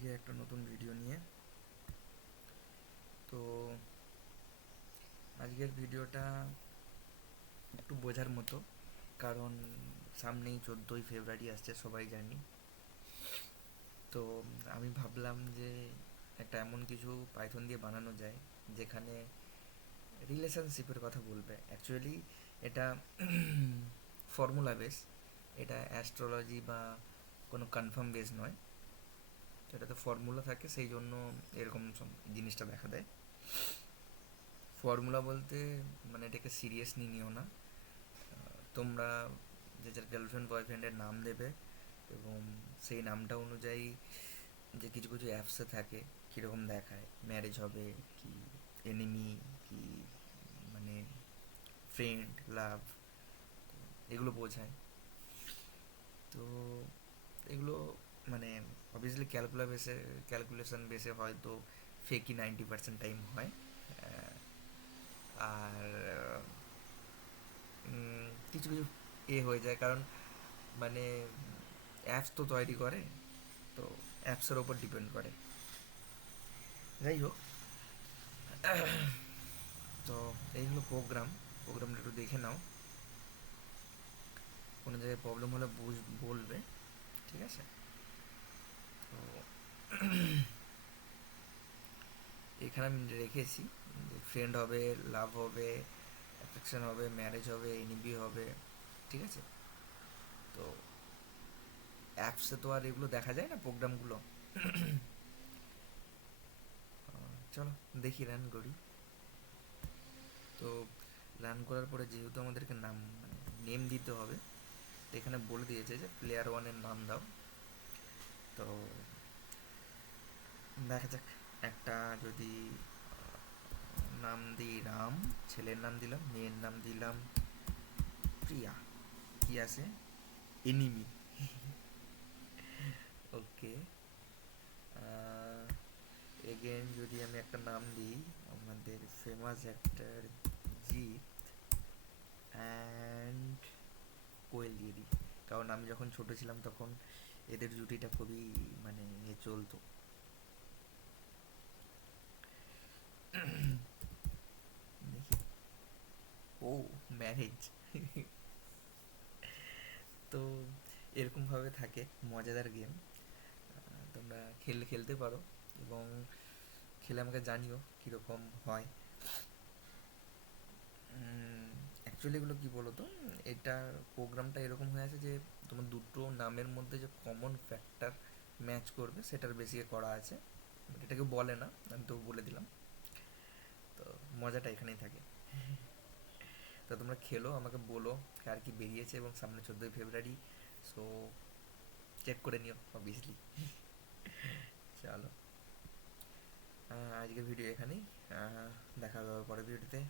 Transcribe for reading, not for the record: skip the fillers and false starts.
আজকে একটা নতুন ভিডিও নিয়ে। তো আজকের ভিডিওটা একটু বোঝার মতো, কারণ সামনেই 14ই ফেব্রুয়ারি আসছে, সবাই জানি। তো আমি ভাবলাম যে একটা এমন কিছু পাইথন দিয়ে বানানো যায় যেখানে রিলেশনশিপের কথা বলবে। অ্যাকচুয়ালি এটা ফর্মুলা বেস, এটা অ্যাস্ট্রোলজি বা কোনো কনফার্ম বেস নয়। তো এটাতে ফর্মুলা থাকে, সেই জন্য এরকম জিনিসটা দেখা দেয়। ফর্মুলা বলতে মানে এটাকে সিরিয়াসলি নিও না। তোমরা যে যার গার্লফ্রেন্ড বয়ফ্রেন্ডের নাম দেবে এবং সেই নামটা অনুযায়ী যে কিছু কিছু অ্যাপসে থাকে কীরকম দেখায়, ম্যারেজ হবে কি এনিমি কি, মানে ফ্রেন্ড, লাভ, এগুলো বোঝায়। তো এগুলো মানে অবভিয়াসলি ক্যালকুলেশন বেসে হয়তো ফেকই 90% টাইম হয়। আর কিছু কিছু হয়ে যায়, কারণ মানে অ্যাপস তো তৈরি করে, তো অ্যাপসের ওপর ডিপেন্ড করে। যাই হোক, তো এই হলো প্রোগ্রামটা একটু দেখে নাও। কোনো জায়গায় প্রবলেম হলে বলবে, ঠিক আছে? তো এখানে আমি রেখেছি যে ফ্রেন্ড হবে, লাভ হবে, অ্যাফেকশন হবে, ম্যারেজ হবে, এনিবি হবে, ঠিক আছে? তো অ্যাপসে তো আর এগুলো দেখা যায় না, প্রোগ্রামগুলো। চলো দেখি, রান করি। তো রান করার পরে যেহেতু আমাদেরকে নাম মানে নেম দিতে হবে, তো এখানে বলে দিয়েছে যে প্লেয়ার ওয়ানের নাম দাও। তো দেখা যাক, একটা যদি নাম দিই রাম, ছেলের নাম দিলাম, মেয়ের নাম দিলাম প্রিয়া, কি আছে এনিমি। ওকে, এগেন যদি আমি একটা নাম দিই, আমাদের ফেমাস অ্যাক্টর জিৎ অ্যান্ড কোয়েল দিয়ে দিই, কারণ আমি যখন ছোট ছিলাম তখন এদের জুটিটা খুবই মানে চলতো। দেখি, ও ম্যারেজ। তো এরকমভাবে থাকে মজাদার গেম। তোমরা খেলতে পারো এবং খেলে আমাকে জানিও কীরকম হয়। অ্যাকচুয়ালি এগুলো কী বলো তো, এটা প্রোগ্রামটা এরকম হয়ে আছে যে তোমার দুটো নামের মধ্যে যে কমন ফ্যাক্টর ম্যাচ করবে সেটার বেশি করা আছে। বাট এটাকে বলে না, আমি তো বলে দিলাম। তো মজাটা এখানেই থাকে। তো তোমরা খেলো, আমাকে বলো কার কি বেরিয়েছে, এবং সামনে 14ই ফেব্রুয়ারি, সো চেক করে নিও অবভিয়াসলি। চলো, আজকের ভিডিও এখানেই। দেখা হবে পরের ভিডিওতে।